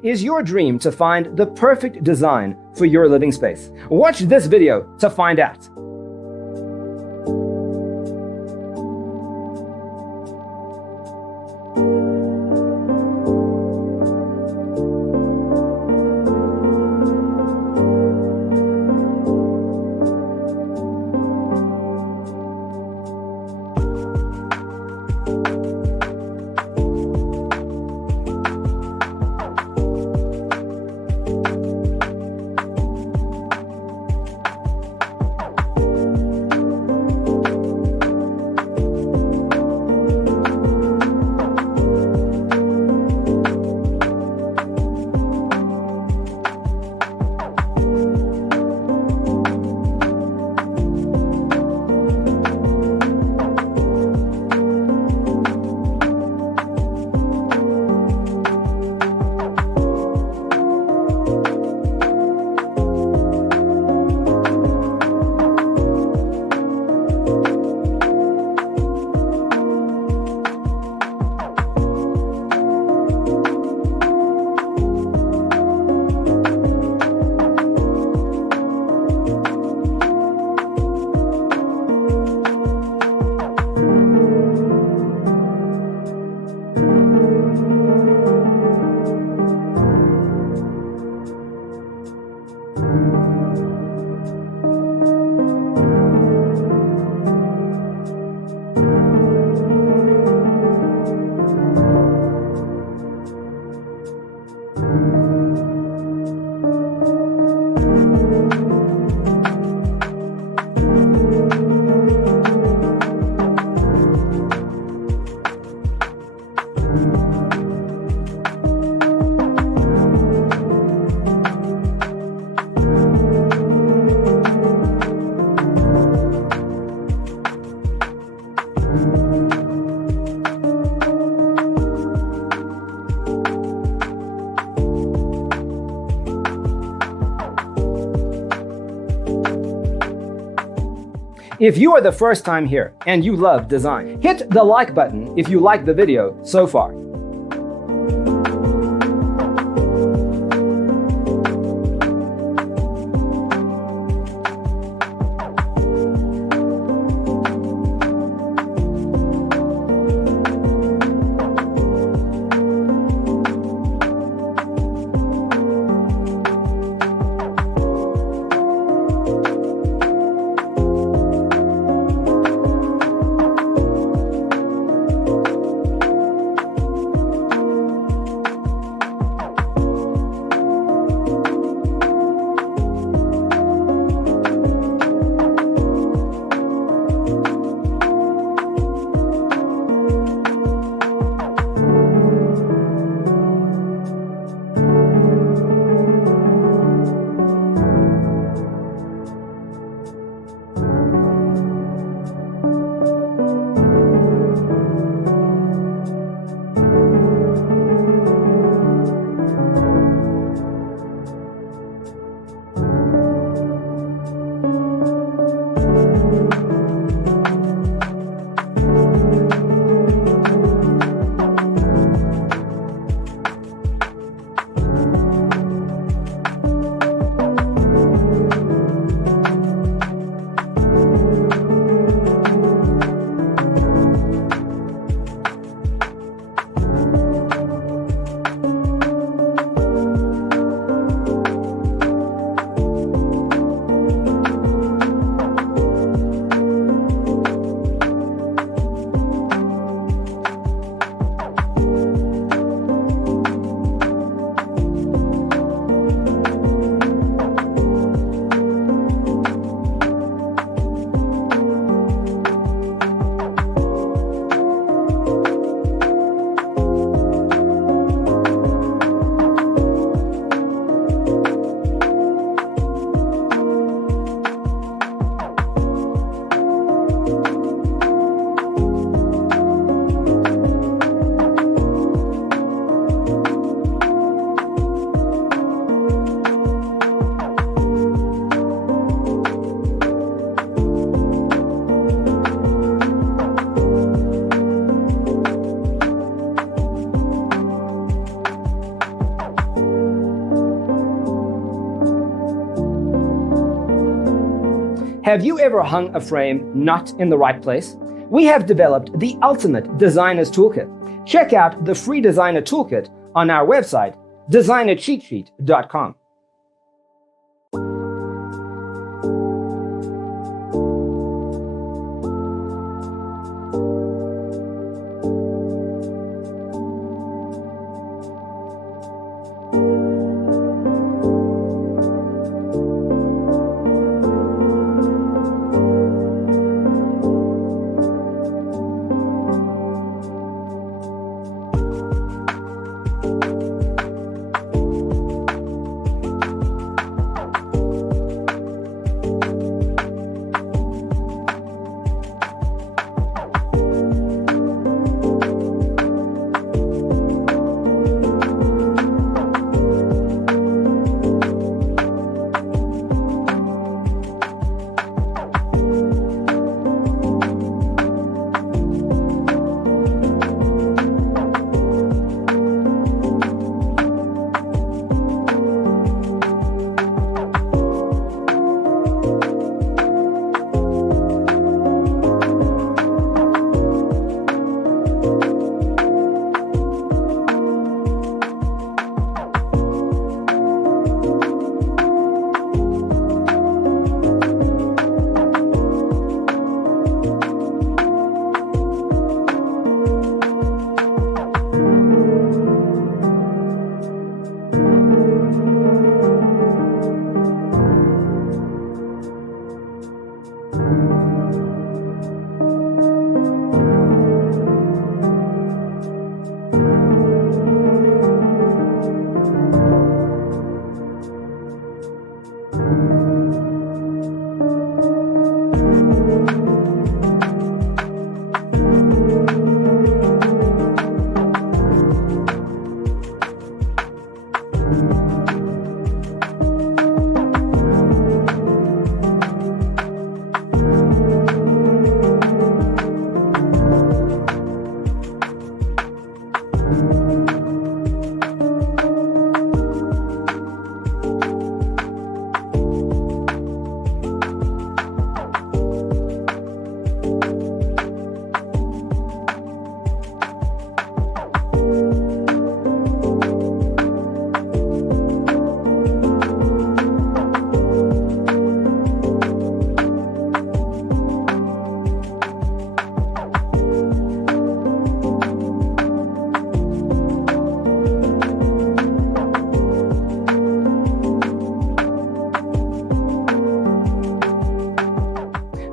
Is your dream to find the perfect design for your living space? Watch this video to find out. If you are the first time here and you love design, hit the like button if you like the video so far. Have you ever hung a frame not in the right place? We have developed the ultimate designer's toolkit. Check out the free designer toolkit on our website, designercheatsheet.com.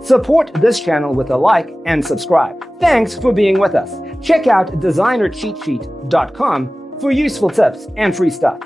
Support this channel with a like and subscribe. Thanks for being with us. Check out designercheatsheet.com for useful tips and free stuff.